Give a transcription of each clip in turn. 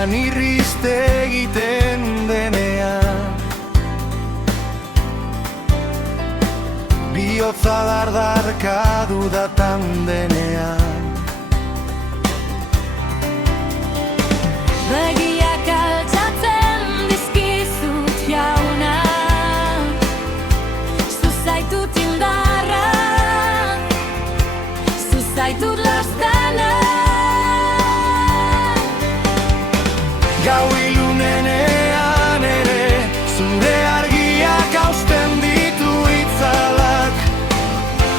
Buruan irriste egiten denean, bihotza dardarka dudatan denean. Begiak altxatzen dizkizut jauna, zuzaitut indarra, zuzaitut lastana. Gau ilunenean ere zure argiak hausten ditu itzalak.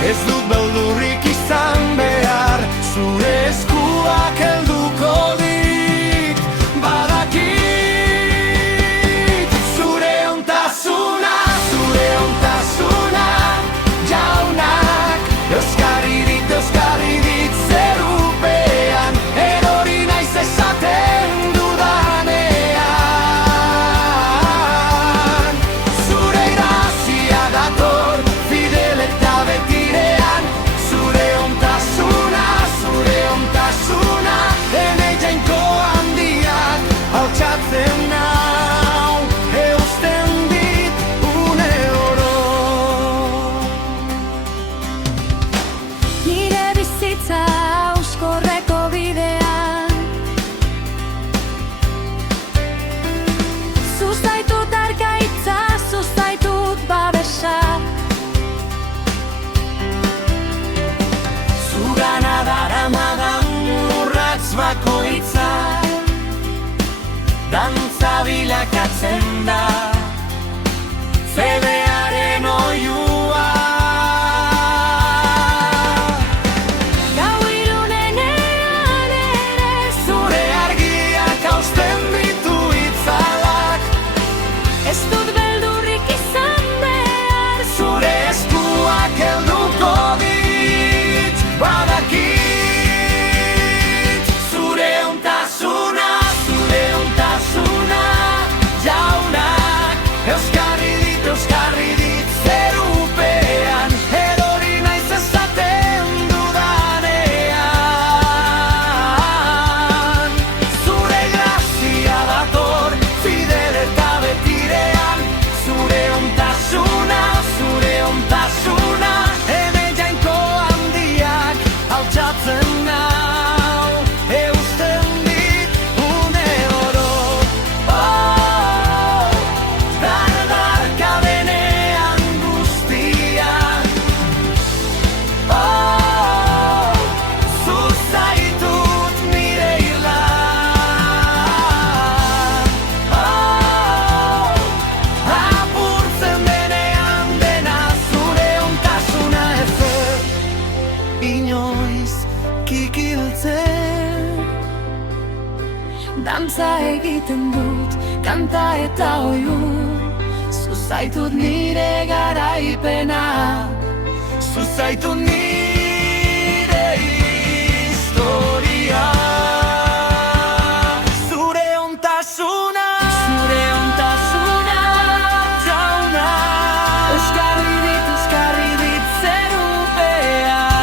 Ez dut beldurrik izan behar, zure eskuak helduko dit. Badakit zure ontasuna, jaunak euskarri dit zerupean, erori naiz esaten dudanean. Zure grazia dator fidel eta betirean, zure ontasuna, ene jainko handiak altxatzen nau, eusten dit une oro. Nire bizitza auskorreko bidean, zuzaitut arkaitza, zuzaitut babesa. Zugana daramadan urratz bakoitza, dantza bilakatzen da, fedearen oiua. Gau ilunenean ere Zure argiak hausten ditu itzalak, ez dut beldurrik izan behar, zure eskuak helduko dit. Badakit zure ontasuna, jaunak euskarri dit zerupean, erori naiz esaten dudanean. Zure grazia dator fidel eta betirean, zure ontasuna, ene jainko handiak altxatzen nau, eusten dit une oro. Dardarka denean guztian, zuzaitut nire irlan. Apurtzen denean dena zure ontasuna ezer inoiz kikiltzen. dantza egiten dut, kanta eta oiu, zuzaitut nire garaipena, Zuzaitut nire historia. Zure ontasuna, jauna, euskarri dit zerupean.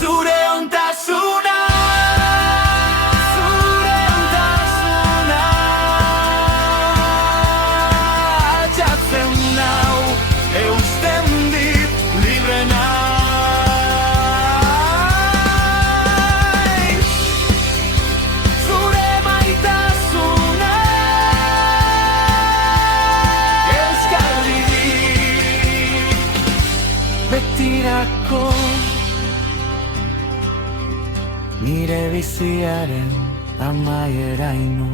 zure ontasuna, altxatzen nau, eusten dit libre naiz. Zure maitasuna euskarri dit betirako. Nire biziaren amaieraino.